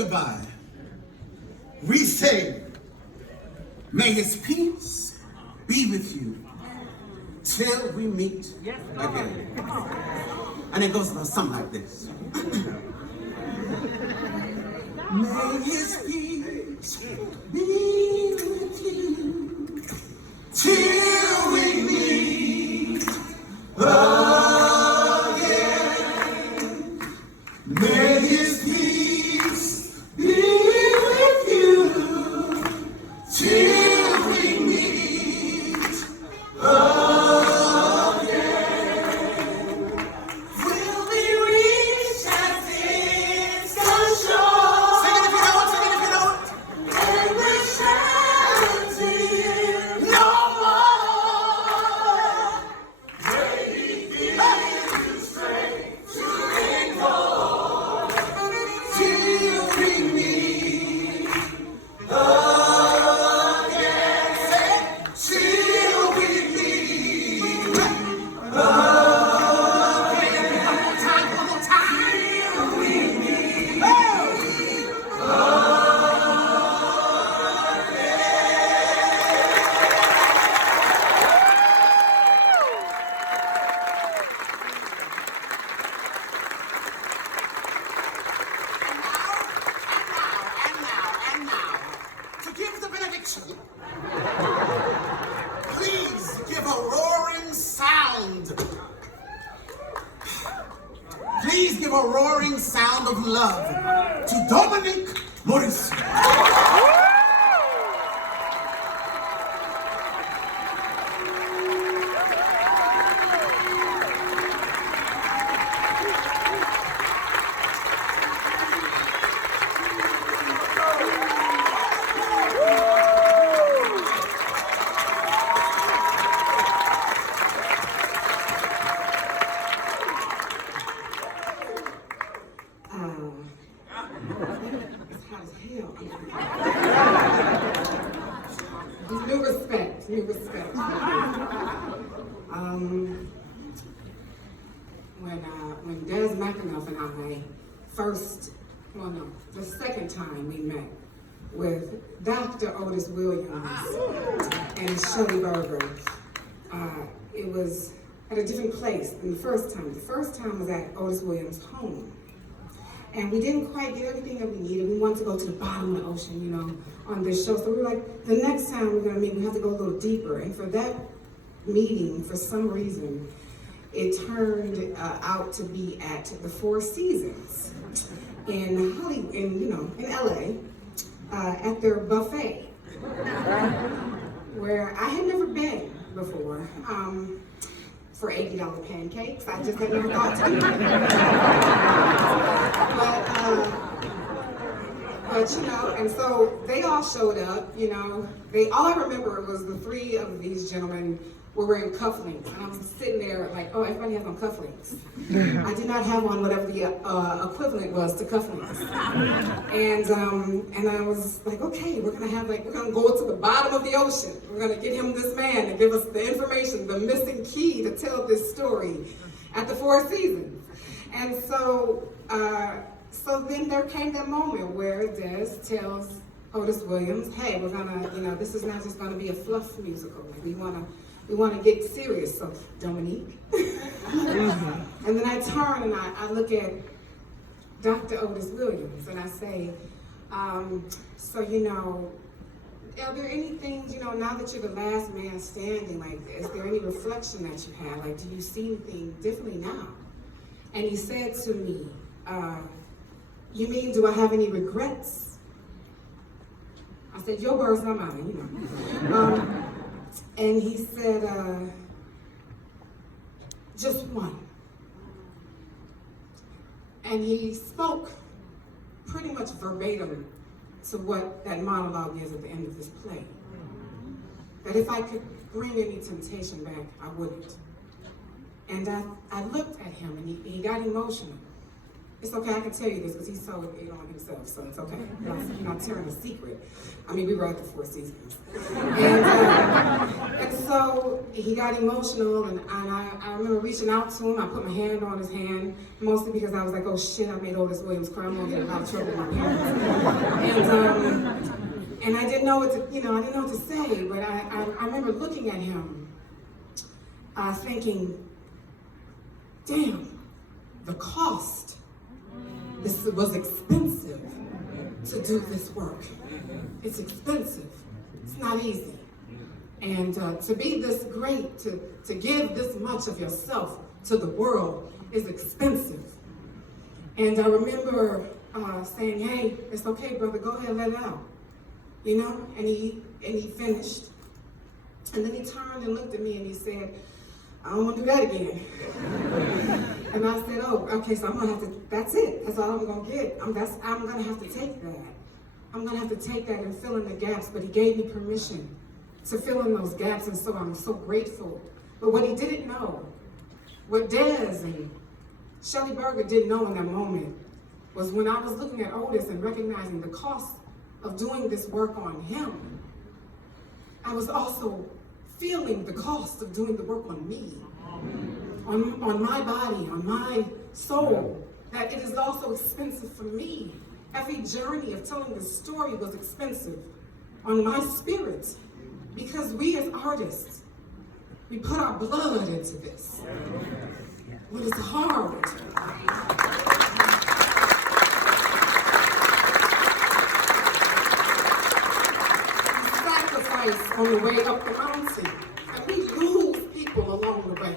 goodbye, we say, may his peace be with you till we meet again. And it goes something like this. May his peace be with you till we meet again. May his peace be with you till we meet again. Will we reach that distant shore? Sing it if you know it, sing it if you know it. And we shall see no more. May he give you strength to endure till we meet again. Till we meet again. One more time. Till we meet And now, to give the benediction, please give a roaring sound. Please give a roaring sound of love to Dominic Maurice. It's hot as hell. New respect. When Des McAnuff and the second time we met with Dr. Otis Williams and Shirley Berger, it was at a different place than the first time. The first time was at Otis Williams' home. And we didn't quite get everything that we needed. We wanted to go to the bottom of the ocean, on this show. So we were like, the next time we're gonna meet, we have to go a little deeper. And for that meeting, for some reason, it turned out to be at the Four Seasons in Hollywood, in LA, at their buffet, where I had never been before. For $80 pancakes. I just had never thought to do that. But and so they all showed up, all I remember was the three of these gentlemen were wearing cufflinks. And I was sitting there like, oh, everybody has on cufflinks. I did not have on whatever the equivalent was to cufflinks. And I was like, okay, we're gonna go to the bottom of the ocean. We're gonna get him this man to give us the information, the missing key to tell this story at the Four Seasons. And so then there came that moment where Des tells Otis Williams, hey, we're gonna, this is not just gonna be a fluff musical. We wanna get serious, so Dominique. And then I turn and I look at Dr. Otis Williams and I say, so are there any things, now that you're the last man standing, is there any reflection that you have? Do you see anything differently now? And he said to me, you mean, do I have any regrets? I said, your words, not mine, and he said, just one. And he spoke pretty much verbatim to what that monologue is at the end of this play. That if I could bring any temptation back, I wouldn't. And I looked at him and he got emotional. It's okay, I can tell you this because he sold it on himself, so it's okay. You're not tearing a secret. I mean, we were at the Four Seasons. And so he got emotional, and I remember reaching out to him. I put my hand on his hand, mostly because I was like, oh shit, I made Otis Williams cry. I'm gonna get in a lot of trouble with my parents. And I didn't know what to, I didn't know what to say, but I remember looking at him, thinking, damn, the cost. This was expensive to do this work. It's expensive. It's not easy. And to be this great, to give this much of yourself to the world is expensive. And I remember saying, hey, it's okay, brother, go ahead, let it out. And he finished. And then he turned and looked at me and he said, I don't want to do that again. And I said, oh, okay, so I'm gonna have to, that's it. That's all I'm gonna get. I'm gonna have to take that. I'm gonna have to take that and fill in the gaps, but he gave me permission to fill in those gaps, and so I'm so grateful. But what he didn't know, what Dez and Shelly Berger didn't know in that moment, was when I was looking at Otis and recognizing the cost of doing this work on him, I was also feeling the cost of doing the work on me, on my body, on my soul, that it is also expensive for me. Every journey of telling this story was expensive on my spirit, because we as artists, we put our blood into this. But it's hard. On the way up the mountain, and we lose people along the way.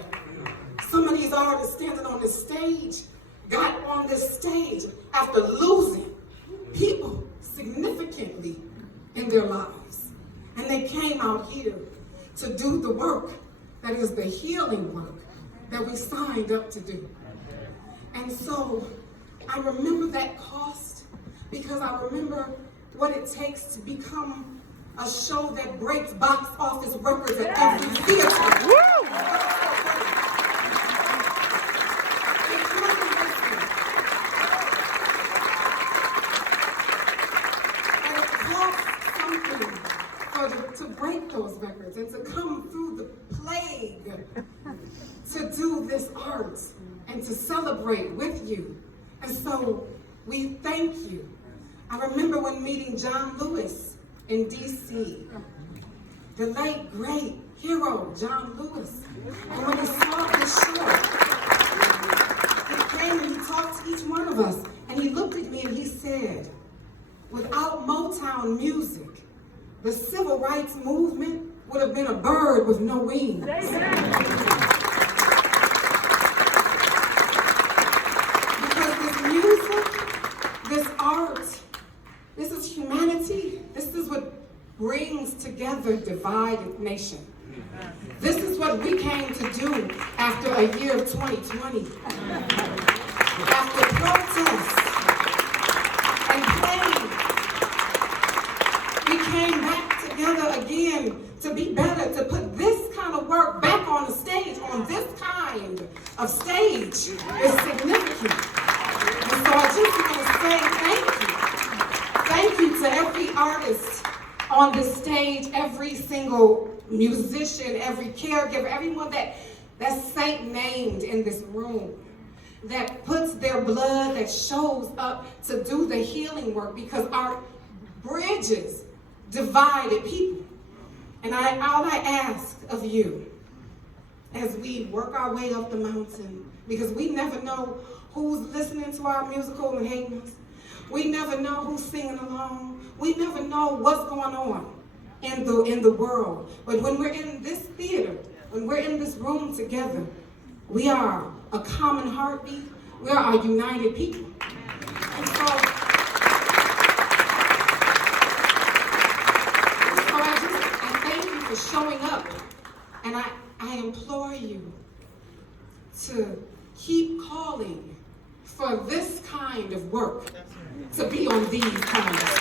Some of these artists standing on this stage got on this stage after losing people significantly in their lives, and they came out here to do the work that is the healing work that we signed up to do. And so I remember that cost, because I remember what it takes to become a show that breaks box office records at every theater. Woo! And it costs something to break those records and to come through the plague to do this art and to celebrate with you. And so we thank you. I remember when meeting John Lewis in DC, the late, great hero, John Lewis. And when he saw this show, he came and he talked to each one of us, and he looked at me and he said, without Motown music, the civil rights movement would have been a bird with no wings. Because this music, this art, this is humanity. This is what brings together divided nation. This is what we came to do after a year of 2020. After protests and pain, we came back together again to be better, to put this kind of work back on the stage, on this kind of stage is significant. And so I just want to say thank you. Thank you to every artist on this stage, every single musician, every caregiver, everyone that's Saint named in this room, that puts their blood, that shows up to do the healing work, because our bridges divided people. And all I ask of you as we work our way up the mountain, because we never know who's listening to our musical and hating us. We never know who's singing along. We never know what's going on in the world. But when we're in this theater, when we're in this room together, we are a common heartbeat. We are a united people. And so I thank you for showing up. And I implore you to keep calling for this kind of work, to be on these kinds